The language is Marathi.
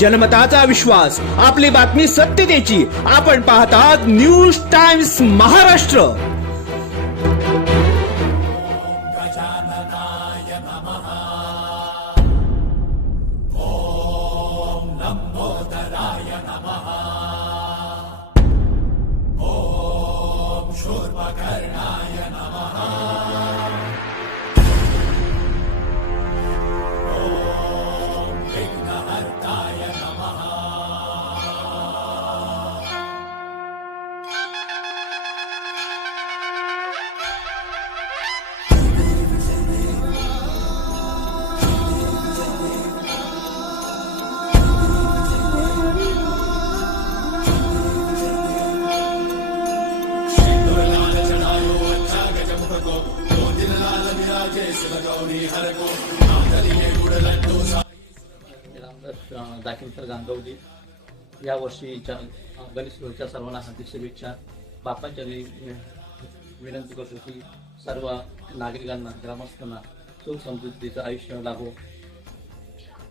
जनमताचा विश्वास आपली बातमी सत्यतेची आपण पाहतात न्यूज टाइम्स महाराष्ट्र. रामदास अं, दाखिलकर गांगवली या वर्षीच्या अं, गणेश सर्वांना हार्दिक शुभेच्छा. बापांच्या विनंती करतो की सर्व नागरिकांना ग्रामस्थांना सुख समृद्धीचं आयुष्य लाभो.